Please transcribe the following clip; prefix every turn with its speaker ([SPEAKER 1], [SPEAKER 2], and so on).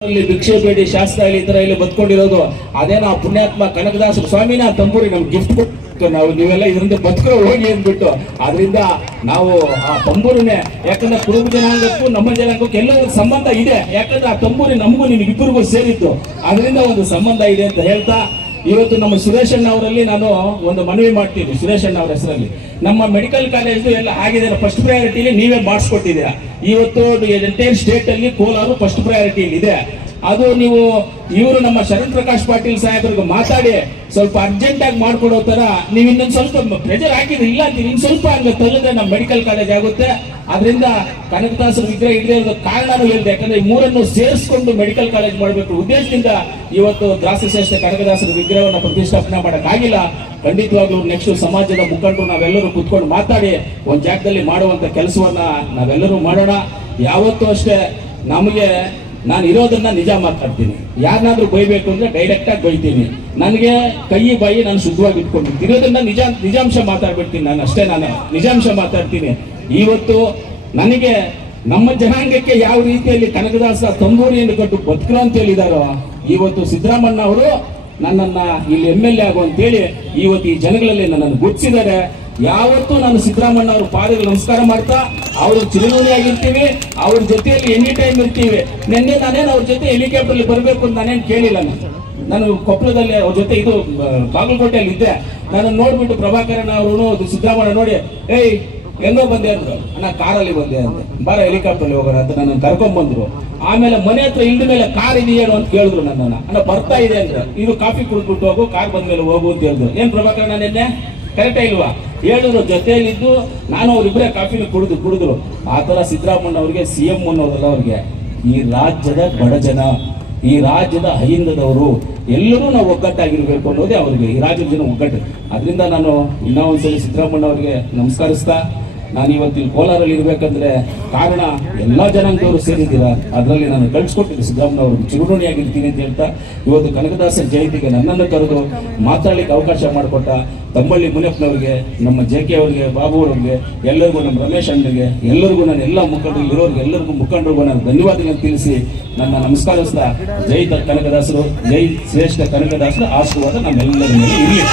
[SPEAKER 1] ಇಲ್ಲಿ ಭಿಕ್ಷೆ ಬೇಡಿ ಶಾಸ್ತ್ರ ಇಲ್ಲಿ ಇತರ ತರ ಇಲ್ಲಿ ಬದ್ಕೊಂಡಿರೋದು ಅದೇನ ಆ ಪುಣ್ಯಾತ್ಮ ಕನಕದಾಸ ಸ್ವಾಮಿನ ತಂಬೂರಿ ನಮ್ಗೆ ಗಿಫ್ಟ್ ಕೊಟ್ಟು ನಾವು ನೀವೆಲ್ಲ ಇದರಿಂದ ಬದುಕೋ ಹೋಗಿ ಅಂದ್ಬಿಟ್ಟು ಅದರಿಂದ ನಾವು ಆ ತಂಬೂರಿನೇ, ಯಾಕಂದ್ರೆ ಕುರುಬ ಜನಾಂಗಕ್ಕೂ ನಮ್ಮ ಜನಾಂಗಕ್ಕೂ ಎಲ್ಲ ಒಂದು ಸಂಬಂಧ ಇದೆ. ಯಾಕಂದ್ರೆ ಆ ತಂಬೂರಿ ನಮಗೂ ನಿಮಗಿಬ್ಬರಿಗೂ ಸೇರಿತ್ತು ಅದರಿಂದ ಒಂದು ಸಂಬಂಧ ಇದೆ ಅಂತ ಹೇಳ್ತಾ ಇವತ್ತು ನಮ್ಮ ಸುರೇಶ್ ಅವರಲ್ಲಿ ನಾನು ಒಂದು ಮನವಿ ಮಾಡ್ತೀನಿ ಸುರೇಶ್ ಅಣ್ಣ ಅವರ ಹೆಸರಲ್ಲಿ. ನಮ್ಮ ಮೆಡಿಕಲ್ ಕಾಲೇಜ್ ಎಲ್ಲ ಆಗಿದೆ ಫಸ್ಟ್ ಪ್ರಯಾರಿಟಿಲಿ ನೀವೇ ಮಾಡಿಸ್ಕೊಟ್ಟಿದ್ದೀರಾ. ಇವತ್ತು ಎಂಟೈರ್ ಸ್ಟೇಟ್ ಅಲ್ಲಿ ಕೋಲಾರು ಫಸ್ಟ್ ಪ್ರಯಾರಿಟಿಯಲ್ಲಿ ಇದೆ. ಅದು ನೀವು ಇವರು ನಮ್ಮ ಶರಣ್ ಪ್ರಕಾಶ್ ಪಾಟೀಲ್ ಸಾಹೇಬರಿಗೆ ಮಾತಾಡಿ ಸ್ವಲ್ಪ ಅರ್ಜೆಂಟ್ ಆಗಿ ಮಾಡ್ಕೊಡೋ ತರ ನೀವು ಇನ್ನೊಂದು ಸ್ವಲ್ಪ ಪ್ರೆಜರ್ ಹಾಕಿದ್ರೆ ಇಲ್ಲ ಅಂತೀರಿ. ಇನ್ನು ಸ್ವಲ್ಪ ಹಂಗ ತಲೆದ್ರೆ ನಮ್ಮ ಮೆಡಿಕಲ್ ಕಾಲೇಜ್ ಆಗುತ್ತೆ. ಅದರಿಂದ ಕನಕದಾಸರ ವಿಗ್ರಹ ಇಡದೇ ಇರೋದು ಕಾರಣನೂ ಹೇಳಿದೆ. ಯಾಕಂದ್ರೆ ಈ ಮೂರನ್ನು ಸೇರಿಸ್ಕೊಂಡು ಮೆಡಿಕಲ್ ಕಾಲೇಜ್ ಮಾಡಬೇಕು ಉದ್ದೇಶದಿಂದ ಇವತ್ತು ದಾಸಶ್ರೇಷ್ಠ ಕನಕದಾಸರ ವಿಗ್ರಹವನ್ನು ಪ್ರತಿಷ್ಠಾಪನೆ ಮಾಡೋಕ್ಕಾಗಿಲ್ಲ. ಖಂಡಿತವಾಗ್ಲೂ ನೆಕ್ಸ್ಟ್ ಸಮಾಜದ ಮುಖಂಡರು, ನಾವೆಲ್ಲರೂ ಕುತ್ಕೊಂಡು ಮಾತಾಡಿ ಒಂದು ಜಾಗದಲ್ಲಿ ಮಾಡುವಂತ ಕೆಲಸವನ್ನ ನಾವೆಲ್ಲರೂ ಮಾಡೋಣ. ಯಾವತ್ತೂ ಅಷ್ಟೇ ನಮಗೆ ನಾನು ಇರೋದನ್ನ ನಿಜ ಮಾತಾಡ್ತೀನಿ. ಯಾರನ್ನಾದ್ರೂ ಬೈಬೇಕು ಅಂದ್ರೆ ಡೈರೆಕ್ಟ್ ಆಗಿ ಬೈತೀನಿ. ನನಗೆ ಕೈ ಬಾಯಿ ನಾನು ಶುದ್ಧವಾಗಿ ಇಟ್ಕೊಂಡಿರ್ತೀನಿ. ಇರೋದನ್ನ ನಿಜ, ನಿಜಾಂಶ ಮಾತಾಡ್ಬಿಡ್ತೀನಿ ನಾನು ಅಷ್ಟೇ, ನಾನು ನಿಜಾಂಶ ಮಾತಾಡ್ತೀನಿ. ಇವತ್ತು ನನಗೆ ನಮ್ಮ ಜನಾಂಗಕ್ಕೆ ಯಾವ ರೀತಿಯಲ್ಲಿ ಕನಕದಾಸ ತಂಬೂರಿಯನ್ನು ಕಟ್ಟು ಬದುಕಲು ಅಂತ ಹೇಳಿದಾರೋ, ಇವತ್ತು ಸಿದ್ದರಾಮಣ್ಣ ಅವರು ನನ್ನನ್ನ ಇಲ್ಲಿ ಎಂ ಎಲ್ ಎ ಆಗು ಅಂತೇಳಿ ಇವತ್ತು ಈ ಜನಗಳಲ್ಲಿ ನನ್ನನ್ನು ಗುರ್ತಿಸಿದ್ದಾರೆ. ಯಾವತ್ತೂ ನಾನು ಸಿದ್ದರಾಮಣ್ಣ ಅವ್ರ ಪಾದಗಳು ನಮಸ್ಕಾರ ಮಾಡ್ತಾ, ಅವ್ರ ಚಿರಋಣಿ ಆಗಿರ್ತೀವಿ, ಅವ್ರ ಜೊತೆಯಲ್ಲಿ ಎನಿ ಟೈಮ್ ಇರ್ತೀವಿ. ನಿನ್ನೆ ನಾನೇನು ಅವ್ರ ಜೊತೆ ಹೆಲಿಕಾಪ್ಟರ್ ಬರಬೇಕು ಅಂತ ನಾನೇನು ಕೇಳಿಲ್ಲ ನಾನು. ಕೊಪ್ಪಳದಲ್ಲಿ ಅವ್ರ ಜೊತೆ ಇದು ಬಾಗಲಕೋಟೆಯಲ್ಲಿ ಇದ್ದೆ. ನಾನು ನೋಡ್ಬಿಟ್ಟು ಪ್ರಭಾಕರನ್ ಅವರು ಸಿದ್ದರಾಮಣ್ಣ ನೋಡಿ, ಏಯ್ ಎಲ್ಲೋ ಬಂದೆ ಅಂದ್ರು. ಅಣ್ಣ, ಕಾರಲ್ಲಿ ಬಂದೆ ಅಂದೆ. ಬಾರ ಹೆಲಿಕಾಪ್ಟರ್ ಹೋಗೋಣ ಅಂತ ನನ್ನ ಕರ್ಕೊಂಡ್ ಬಂದ್ರು. ಆಮೇಲೆ ಮನೆ ಹತ್ರ ಇಲ್ದ ಮೇಲೆ ಕಾರ್ ಇದೆಯೇನು ಅಂತ ಕೇಳಿದ್ರು ನನ್ನನ್ನು. ಅಣ್ಣ, ಬರ್ತಾ ಇದೆ ಅಂದ್ರೆ. ಇದು ಕಾಫಿ ಕುಡ್ಬಿಟ್ಟು ಹೋಗು, ಕಾರ್ ಬಂದ ಮೇಲೆ ಹೋಗು ಅಂತ ಹೇಳಿದ್ರು. ಏನ್ ಪ್ರಭಾಕರಣ್ಣ ನಿನ್ನೆ? ಕರೆಕ್ಟೇ ಇಲ್ವಾ? ಹೇಳಿದ್ರು ಜೊತೆಯಲ್ಲಿದ್ದು ನಾನು ಅವರಿಬ್ಬರೇ ಕಾಫಿನ ಕುಡಿದು ಕುಡಿದ್ರು. ಆ ಥರ ಸಿದ್ದರಾಮಣ್ಣ ಅವ್ರಿಗೆ, ಸಿ ಎಂ ಅನ್ನೋದಲ್ಲ ಅವ್ರಿಗೆ. ಈ ರಾಜ್ಯದ ಬಡ ಜನ, ಈ ರಾಜ್ಯದ ಅಹಿಂದದವರು, ಎಲ್ಲರೂ ನಾವು ಒಗ್ಗಟ್ಟಾಗಿರ್ಬೇಕು ಅನ್ನೋದೇ ಅವರಿಗೆ. ಈ ರಾಜ್ಯದ ಜನ ಒಗ್ಗಟ್ಟು. ಅದರಿಂದ ನಾನು ಇನ್ನೂ ಒಂದ್ಸಲಿ ಸಿದ್ದರಾಮಣ್ಣ ಅವರಿಗೆ ನಮಸ್ಕರಿಸ್ತಾ ನಾನು ಇವತ್ತಿನ ಕೋಲಾರಲ್ಲಿ ಇರಬೇಕಂದ್ರೆ ಕಾರಣ ಎಲ್ಲ ಜನಾಂಗದವರು ಸೇರಿದ್ದೀರಾ? ಅದರಲ್ಲಿ ನಾನು ಕಳ್ಸಿಕೊಟ್ಟಿದ್ದೆ ಸಿದ್ದರಾಮಯ್ಯ ಅವ್ರಿಗೆ ಚಿರುಣಿಯಾಗಿರ್ತೀನಿ ಅಂತ ಹೇಳ್ತಾ, ಇವತ್ತು ಕನಕದಾಸ ಜಯಂತಿಗೆ ನನ್ನನ್ನು ಕರೆದು ಮಾತಾಡ್ಲಿಕ್ಕೆ ಅವಕಾಶ ಮಾಡಿಕೊಟ್ಟ ತಮ್ಮಳ್ಳಿ ಮುನಿಯಪ್ಪನವ್ರಿಗೆ, ನಮ್ಮ ಜೆ ಕೆ ಅವರಿಗೆ, ಬಾಬು ಅವರಿಗೆ, ಎಲ್ಲರಿಗೂ ನಮ್ಮ ರಮೇಶ್ ಅಣ್ಣಿಗೆ ಎಲ್ಲರಿಗೂ ನಾನು ಎಲ್ಲ ಮುಖಂಡರು ಇರೋರಿಗೆ ಎಲ್ಲರಿಗೂ ಮುಖಂಡರಿಗೂ ನಾನು ಧನ್ಯವಾದಗಳನ್ನು ತಿಳಿಸಿ ನನ್ನ ನಮಸ್ಕಾರಿಸ್ತಾ, ಜೈ ಕನಕದಾಸರು, ಜೈ ಶ್ರೇಷ್ಠ ಕನಕದಾಸರು ಆಶೀರ್ವಾದ ನಮ್ಮೆಲ್ಲರ ಮೇಲೆ ಇರಲಿ.